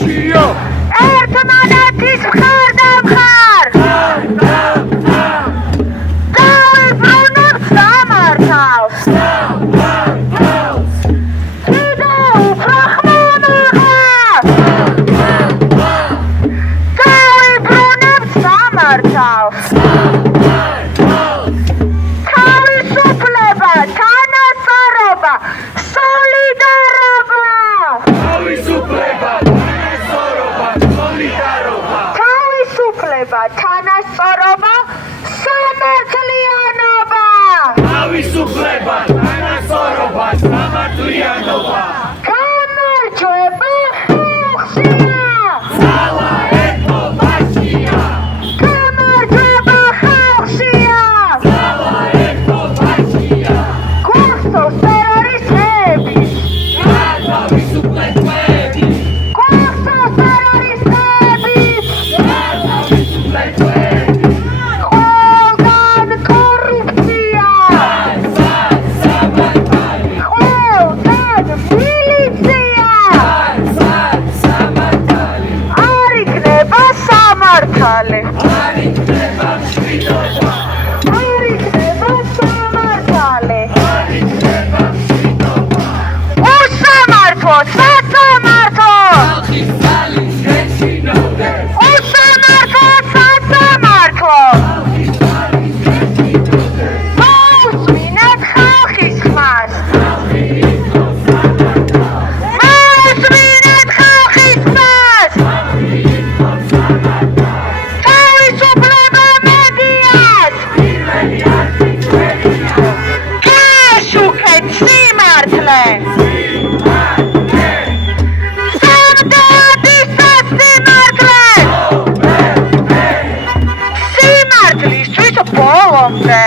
ბაშიო ერთმანეთის მხარ და მხარ დავიბრუნებთ სამართალს კიდევ უფრო ხმამაღლა დავიბრუნებთ სამართალს თავისუფლება თანასწორობა სოლიდარობა თავისუფლება თანასწორობა სამართლიანობა თავისუფლება თანასწორობა სამართლიანობა გამარჯვება ხალხშია ძალა ერთობაშია გამარჯვება ხალხშია ძალა ერთობაშია გვახსოვს ტერორისტები თავისუფლეთ გვერდი გვახსოვს ტერორისტები თავისუფლეთ გვერდი ყველგან კორუფცია სამართალი ყველგან მილიცია სამართალი არ იქნება სამართალი არ იქნება მშვიდობა არ იქნება სამართალი არ იქნება მშვიდობა უსამართლო სასამართლო ხალხის ძალის შეჩინოდეს უსამართლო სასამართლო მოусმინეთ ხალხის ხმას მოусმინეთ ხალხის ხმას თავისუფლება მედიას გაშუქეთ სიმართლე სიმართლისთვის ბოლომდე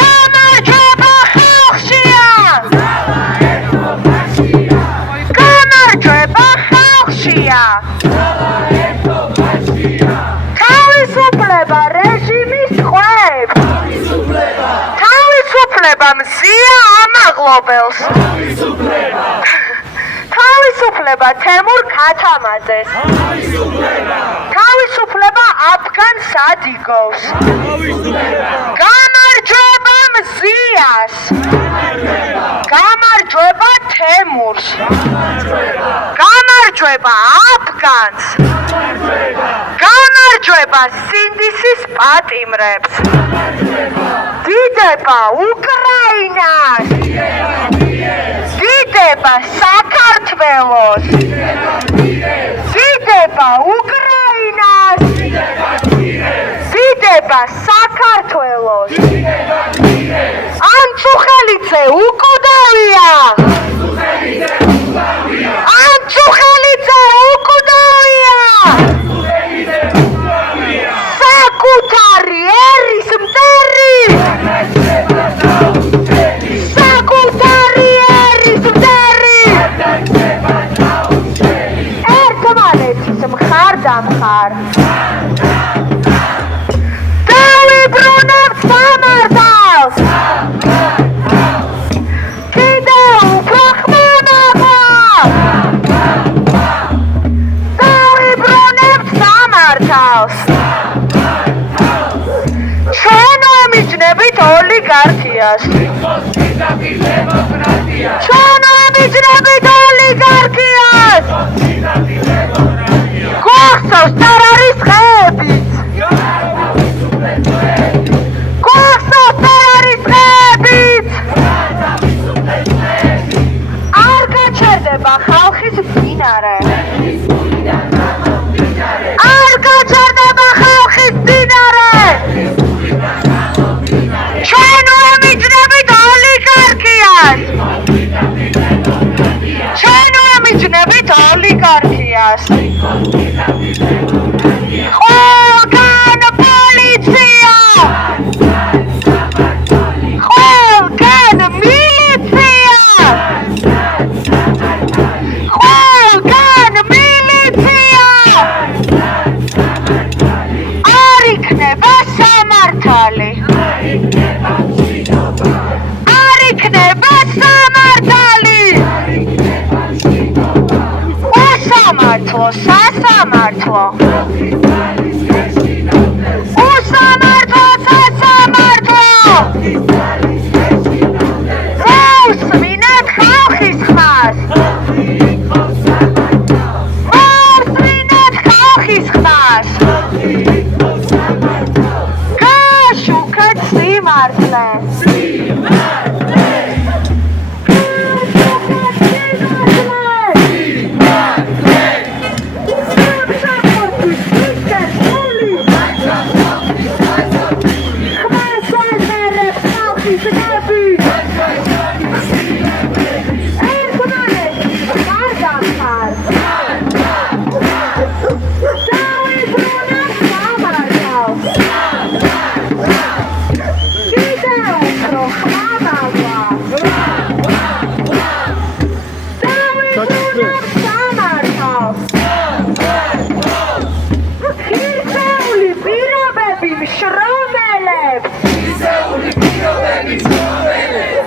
გამარჯვება ხალხშია გამარჯვება ხალხშია თავისუფლება რეჟიმის ტყვეებს თავისუფლება მზია ამაღლობელს თავისუფლება თემურ ქათამაძეს თავისუფლება აფგან სადიგოვს გამარჯვება მზიას გამარჯვება თემურს გამარჯვება აფგანს გამარჯვება სინდისის პატიმრებს დიდება უკრაინას დიდება საქართველოს დიდება უკრაინას დიდება საქართველოს ანჩუხელიძე უკუდავია ანჩუხელიძე უკუდავია საკუთარი ერის მტერი საკუთარი ერის მტერი ერთმანეთის მხარ და მხარ დავიბრუნებთ სამართალს კიდევ უფრო ხმამაღლა დავიბრუნებთ სამართალს ჩვენ ვამიჯნებით ოლიგარქიას ჩვენ ვამიჯნებით ოლიგარქიას გვახსოვს ტერორისტებიც გვახსოვს ტერორისტებიც არ გაჩერდება ხალხის მდინარე არ გაჩერდება ხალხის მდინარე ჩვენ ვამიჯნებით ოლიგარქიას ჩვენ ვამიჯნებით ოლიგარქიას ყველგან პოლიცია ყველგან მილიცია ყველგან მილიცია სამართლო, სასამართლო. უსამართლო, სასამართლო. მოусმინეთ ხალხის ხმას. მოусმინეთ ხალხის ხმას. გაშუქეთ სიმართლე.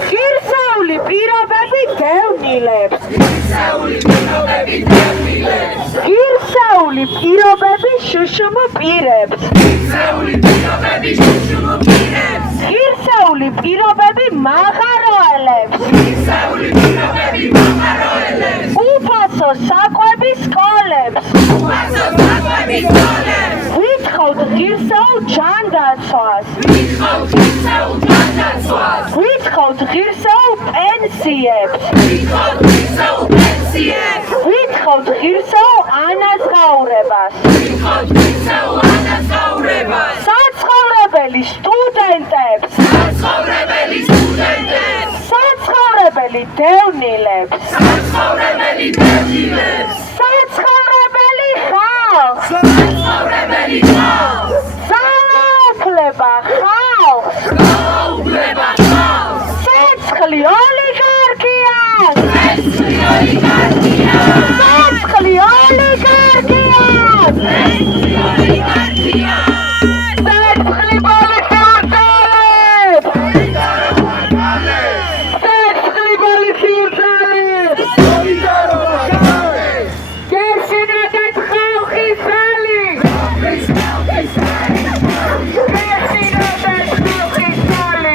ღირსეული პირობები დევნილებს. ღირსეული პირობები შუშუმ პირებს. ღირსეული პირობები მაღაროელებს. უფასო საკვები სკოლებს. ვითხოვთ ღირსეულ ჯანდაცვას. ვითხოვთ ღირსეულ პენსიებს. ვითხოვთ ღირსეულ ანაზღაურებას. საცხოვრებელი სტუდენტებს. საცხოვრებელი დევნილებს. საცხოვრებელი ხალხს. ძალაუფლება ხალხს. ცეცხლი ოლიგარქიას. ცეცხლი ოლიგარქიას. ცეცხლი პოლიციურ ძალებს. ცეცხლი პოლიციურ ძალებს. გეშინოთ ხალხის ველი. გეშინოთ ხალხის ველი.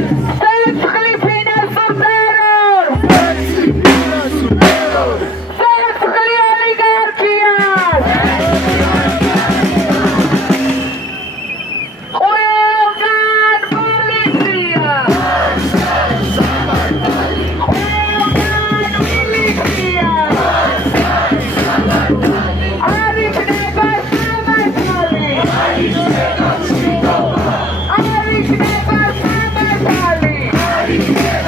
Cetri finansul teror! Cetri oligarchia! Welcome poliția!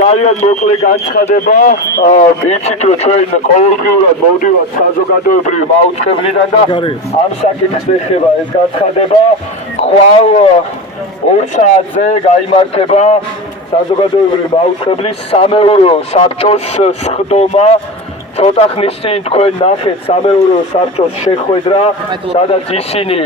ძალიან მოკლე განცხადება, ვიცით რომ ჩვენ ყოველდღიურად მოვდივართ საზოგადოებრივი მაუწყებლიდან და ამ საკითხს ეხება ეს განცხადება. ხვალ 2 საათზე გაიმართება საზოგადოებრივი მაუწყებლის სამეურვეო საბჭოს სხდომა. ცოტა ხნის წინ თქვენ ნახეთ სამეურვეო საბჭოს შეხვედრა, სადაც ისინი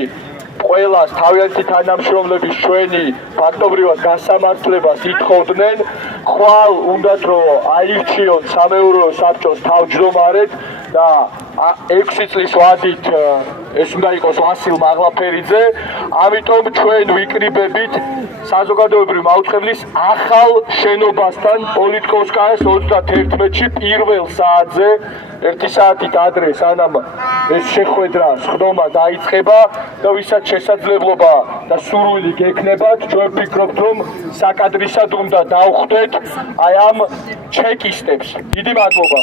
ყველას თავიანთი თანამშრომლების ჩვენი ფაქტობრივად გასამართლებას ითხოვდნენ. ხვალ უნდათ რომ აირჩიონ სამეურვეო საბჭოს თავმჯდომარედ და 6 წლის ვადით ეს უნდა იყოს ვასილ მაღლაფერიძე. ამიტომ ჩვენ ვიკრიბებით საზოგადოებრივი მაუწყებლის ახალ შენობასთან პოლიტკოვსკაიას 31-ში პირველ საათზე 1 საათით ადრე, სანამ ეს შეხვედრა სხდომა დაიწყება და ვისაც შესაძლებლობა და სურვილი გექნებათ, ჩვენ ვფიქრობთ რომ საკადრისად უნდა დავხვდეთ აი ამ ჩეკისტებს. დიდი მადლობა.